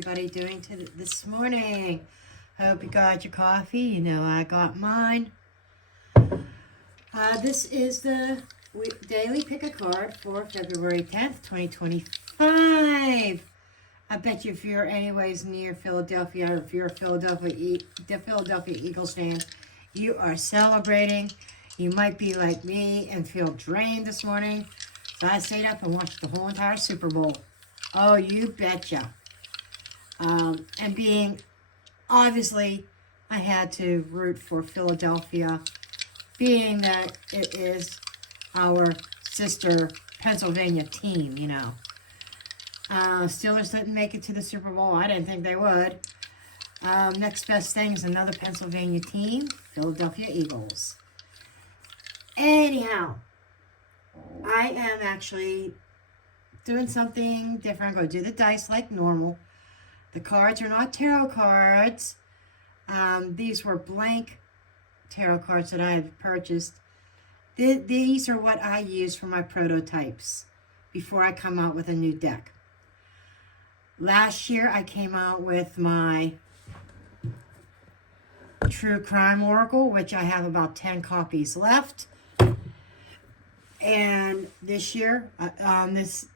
everybody doing this morning? Hope you got your coffee. You know I got mine. This is the daily pick a card for February 10th, 2025. I bet you if you're anyways near Philadelphia, or if you're a Philadelphia Eagles fan, you are celebrating. You might be like me and feel drained this morning. So I stayed up and watched the whole entire Super Bowl. Oh, you betcha. And being, obviously, I had to root for Philadelphia, being that it is our sister Pennsylvania team, you know. Steelers didn't make it to the Super Bowl. I didn't think they would. Next best thing is another Pennsylvania team, Philadelphia Eagles. Anyhow, I am actually doing something different. I'm going to do the dice like normal. The cards are not tarot cards. These were blank tarot cards that I have purchased. These are what I use for my prototypes before I come out with a new deck. Last year I came out with my True Crime Oracle, which I have about 10 copies left. And this year, this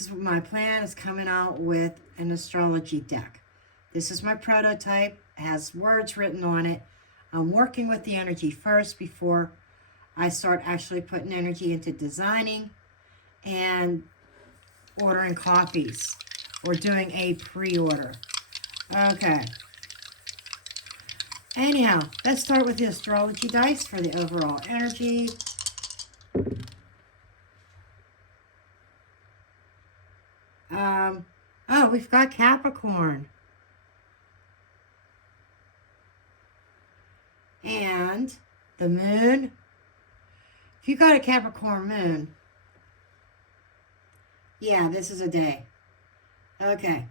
is what my plan is, coming out with an astrology deck. This is my prototype. It has words written on it. I'm working with the energy first before I start actually putting energy into designing and ordering copies or doing a pre-order. Okay. Anyhow, let's start with the astrology dice for the overall energy. Oh, we've got Capricorn. And the moon. If you got a Capricorn moon, yeah, this is a day. Okay.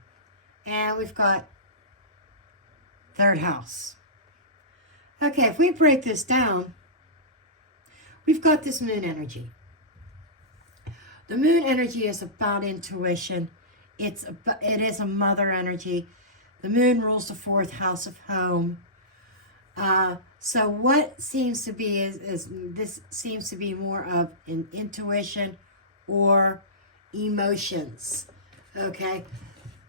And we've got third house. Okay, if we break this down, we've got this moon energy. The moon energy is about intuition. It is a mother energy. The moon rules the fourth house of home. So what seems to be is this seems to be more of an intuition or emotions. Okay,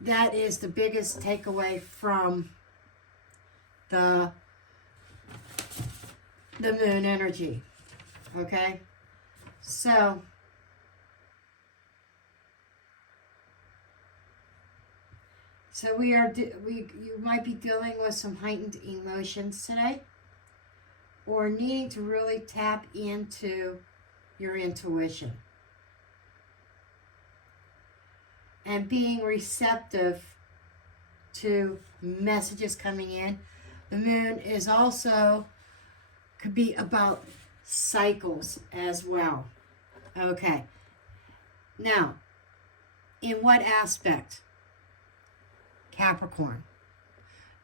that is the biggest takeaway from the moon energy. Okay, so you might be dealing with some heightened emotions today, or needing to really tap into your intuition and being receptive to messages coming in. The moon is also, could be about cycles as well. Okay. Now, in what aspect? Capricorn.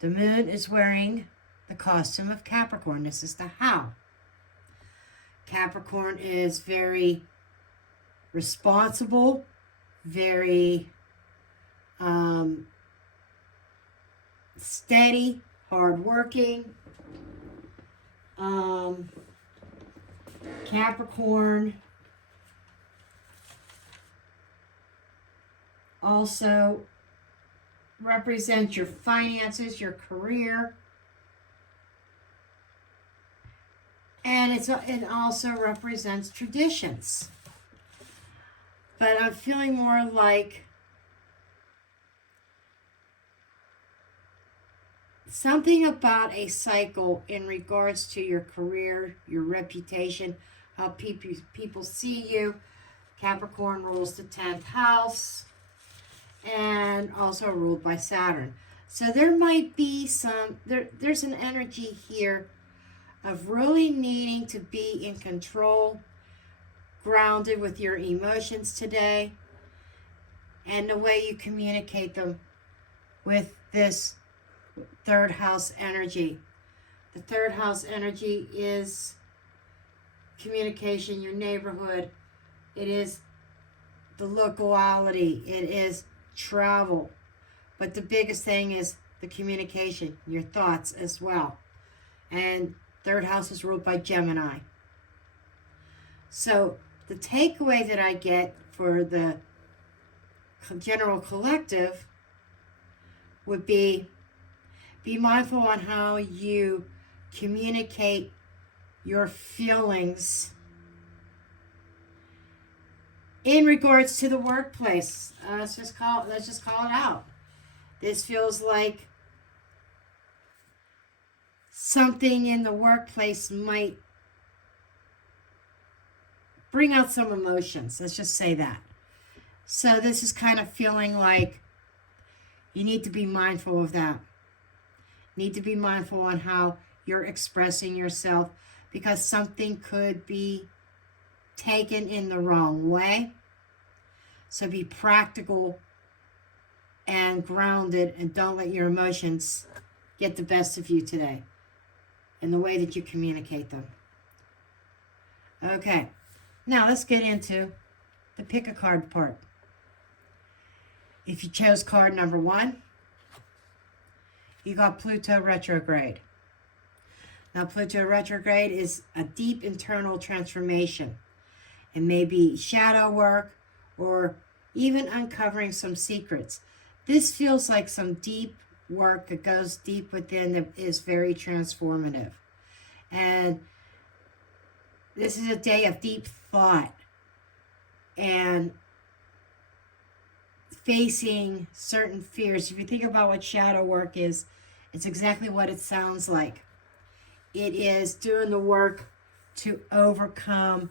The moon is wearing the costume of Capricorn. This is the how. Capricorn is very responsible, very steady, hardworking. Capricorn also represents your finances, your career, and it also represents traditions. But I'm feeling more like something about a cycle in regards to your career, your reputation, how people see you. Capricorn rules the 10th house and also ruled by Saturn. So there might be there's an energy here of really needing to be in control, grounded with your emotions today, and the way you communicate them with this third house energy. The third house energy is communication, your neighborhood. It is the locality. It is travel. But the biggest thing is the communication, your thoughts as well. And third house is ruled by Gemini. So the takeaway that I get for the general collective would be mindful on how you communicate your feelings in regards to the workplace. Let's just call it out. This feels like something in the workplace might bring out some emotions. Let's just say that. So this is kind of feeling like you need to be mindful of that. Need to be mindful on how you're expressing yourself, because something could be taken in the wrong way. So be practical and grounded, and don't let your emotions get the best of you today in the way that you communicate them. Okay, now let's get into the pick a card part. If you chose card number 1, you got Pluto retrograde. Now, Pluto retrograde is a deep internal transformation. It may be shadow work or even uncovering some secrets. This feels like some deep work that goes deep within that is very transformative. And this is a day of deep thought and facing certain fears. If you think about what shadow work is, it's exactly what it sounds like. It is doing the work to overcome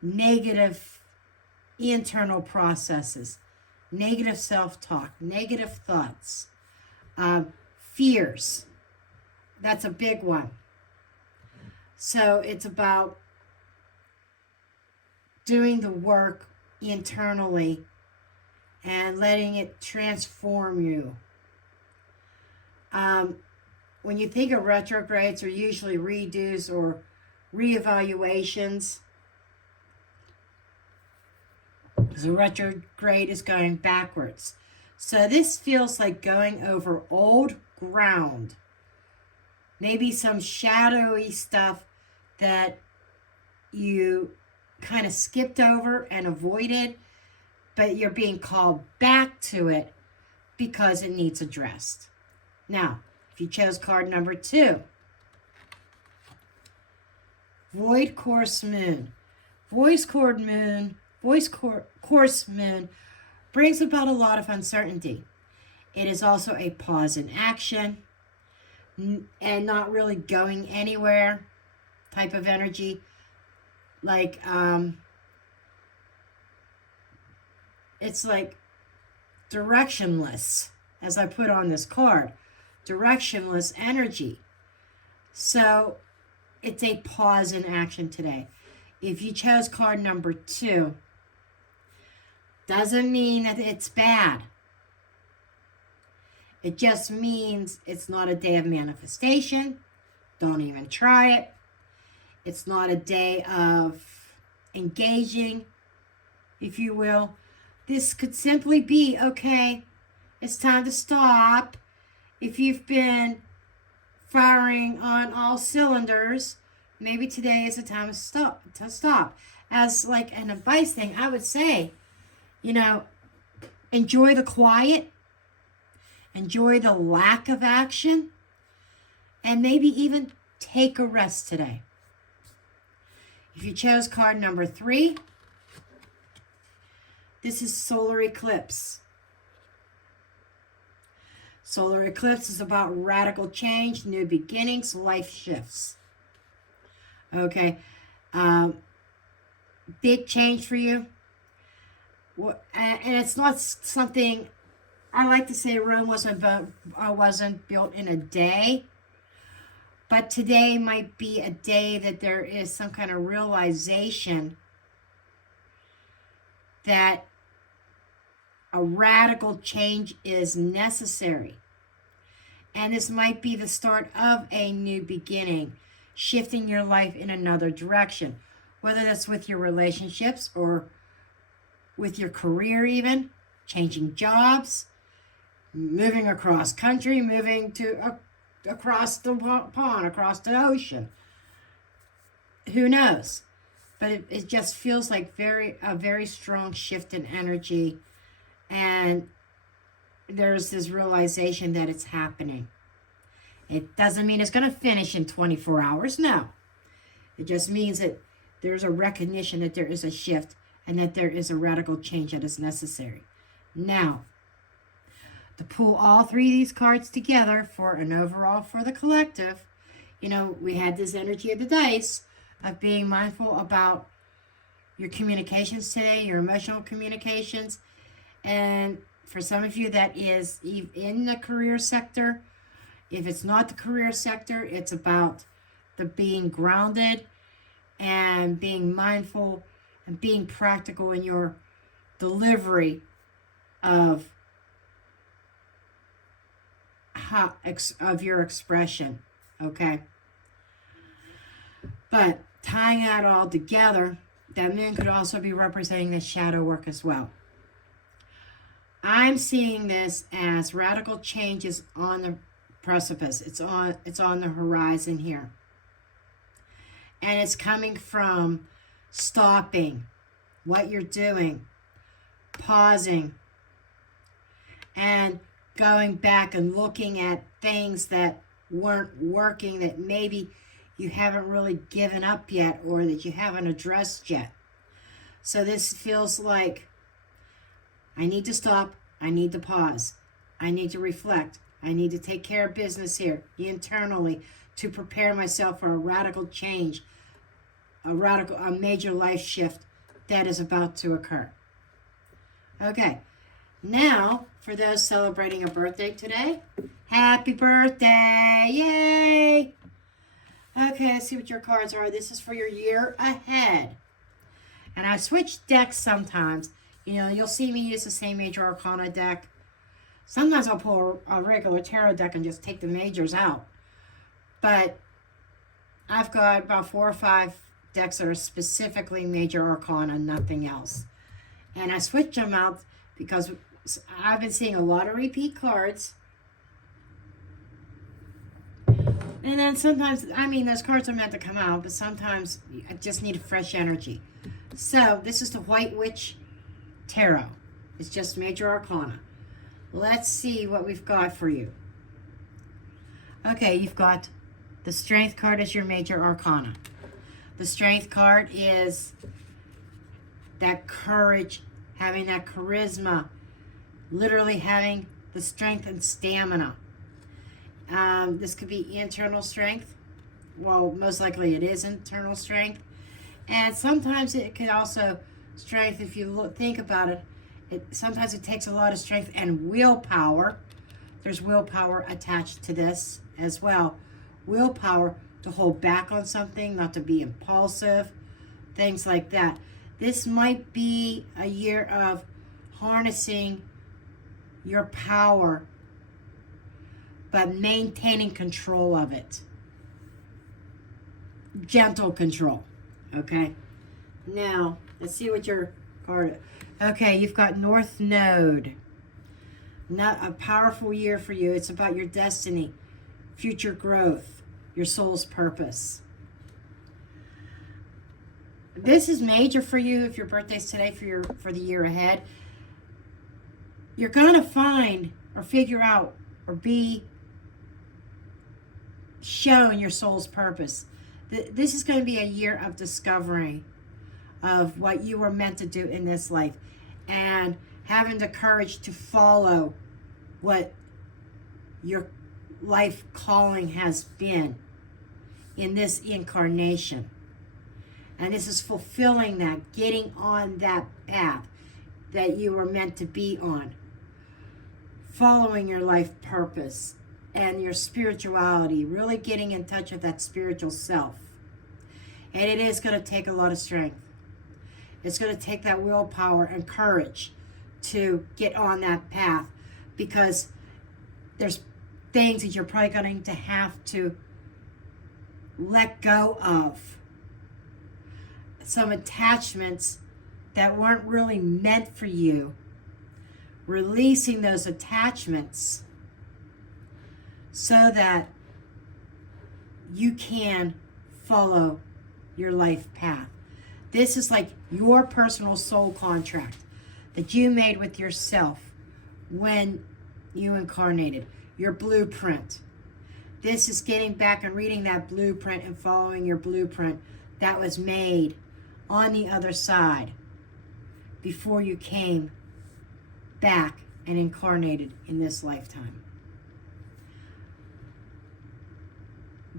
negative internal processes, negative self-talk, negative thoughts, fears. That's a big one. So it's about doing the work internally and letting it transform you. When you think of retrogrades, are usually redos or reevaluations. The retrograde is going backwards. So this feels like going over old ground. Maybe some shadowy stuff that you kind of skipped over and avoided, but you're being called back to it because it needs addressed. Now, if you chose card number 2, Void Course Moon. Void Course Moon brings about a lot of uncertainty. It is also a pause in action and not really going anywhere type of energy. Like, it's like directionless, as I put on this card. Directionless energy. So it's a pause in action today. If you chose card number 2, doesn't mean that it's bad. It just means it's not a day of manifestation. Don't even try it. It's not a day of engaging, if you will. This could simply be, okay, it's time to stop. If you've been firing on all cylinders, maybe today is the time to stop. As like an advice thing, I would say, enjoy the quiet, enjoy the lack of action, and maybe even take a rest today. If you chose card number 3, this is solar eclipse. Solar eclipse is about radical change, new beginnings, life shifts. Okay. Big change for you. And it's not something, I like to say Rome wasn't built in a day. But today might be a day that there is some kind of realization that a radical change is necessary. And this might be the start of a new beginning, shifting your life in another direction, whether that's with your relationships or with your career even, changing jobs, moving across country, moving to across the pond, across the ocean. Who knows? But it just feels like a very strong shift in energy, and there's this realization that it's happening. It doesn't mean it's going to finish in 24 hours, no. It just means that there's a recognition that there is a shift and that there is a radical change that is necessary. Now, to pull all three of these cards together for an overall for the collective, we had this energy of the dice of being mindful about your communications today, your emotional communications. And for some of you, that is in the career sector. If it's not the career sector, it's about the being grounded and being mindful and being practical in your delivery of your expression, okay? But tying that all together, that moon could also be representing the shadow work as well. I'm seeing this as radical changes on the precipice. It's on the horizon here. And it's coming from stopping what you're doing, pausing, and going back and looking at things that weren't working, that maybe you haven't really given up yet or that you haven't addressed yet. So this feels like I need to stop, I need to pause, I need to reflect, I need to take care of business here internally to prepare myself for a radical change, a major life shift that is about to occur. Okay, now for those celebrating a birthday today, happy birthday, yay! Okay, let's see what your cards are. This is for your year ahead. And I switch decks sometimes. You'll see me use the same Major Arcana deck. Sometimes I'll pull a regular tarot deck and just take the majors out. But I've got about 4 or 5 decks that are specifically Major Arcana, nothing else. And I switch them out because I've been seeing a lot of repeat cards. And then sometimes, those cards are meant to come out, but sometimes I just need a fresh energy. So this is the White Witch Tarot. It's just Major Arcana. Let's see what we've got for you. Okay, you've got the Strength card as your Major Arcana. The Strength card is that courage, having that charisma, literally having the strength and stamina. This could be internal strength. Well, most likely it is internal strength. And sometimes it can also strength, if you think about it, sometimes it takes a lot of strength and willpower. There's willpower attached to this as well. Willpower to hold back on something, not to be impulsive, things like that. This might be a year of harnessing your power, but maintaining control of it. Gentle control. Okay? Now, let's see what your card. Okay, you've got North Node. Not a powerful year for you. It's about your destiny, future growth, your soul's purpose. This is major for you if your birthday's today for the year ahead. You're going to find or figure out or be shown your soul's purpose. This is going to be a year of discovery of what you were meant to do in this life and having the courage to follow what your life calling has been in this incarnation. And this is fulfilling that, getting on that path that you were meant to be on, following your life purpose and your spirituality, really getting in touch with that spiritual self. And it is going to take a lot of strength. It's going to take that willpower and courage to get on that path, because there's things that you're probably going to have to let go of. Some attachments that weren't really meant for you, releasing those attachments so that you can follow your life path. This is like your personal soul contract that you made with yourself when you incarnated, your blueprint. This is getting back and reading that blueprint and following your blueprint that was made on the other side before you came back and incarnated in this lifetime.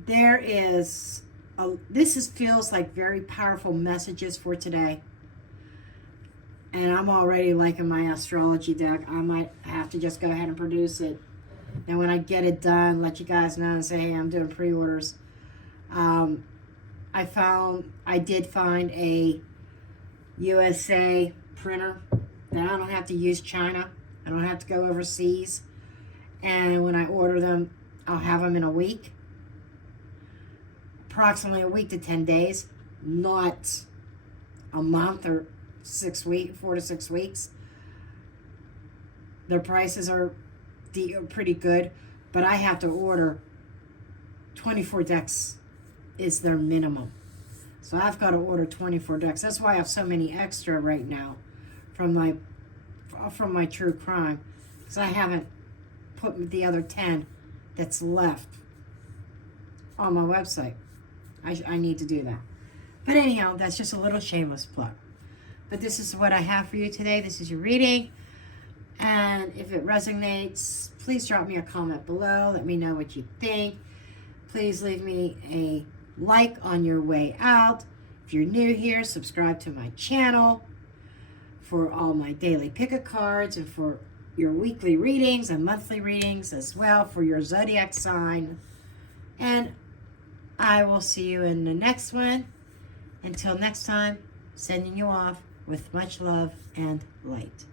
This feels like very powerful messages for today. And I'm already liking my astrology deck. I might have to just go ahead and produce it. And when I get it done, let you guys know and say, hey, I'm doing pre-orders. I did find a USA printer that I don't have to use China. I don't have to go overseas. And when I order them, I'll have them in a week. Approximately a week to 10 days. Not a month or 4 to 6 weeks. Their prices are pretty good, but I have to order 24 decks is their minimum. So I've got to order 24 decks. That's why I have so many extra right now from my true crime, because I haven't put the other 10 that's left on my website. I need to do that. But anyhow, that's just a little shameless plug. But this is what I have for you today. This is your reading. And if it resonates, please drop me a comment below. Let me know what you think. Please leave me a like on your way out. If you're new here, subscribe to my channel for all my daily pick-a cards and for your weekly readings and monthly readings as well for your Zodiac sign. And I will see you in the next one. Until next time, sending you off with much love and light.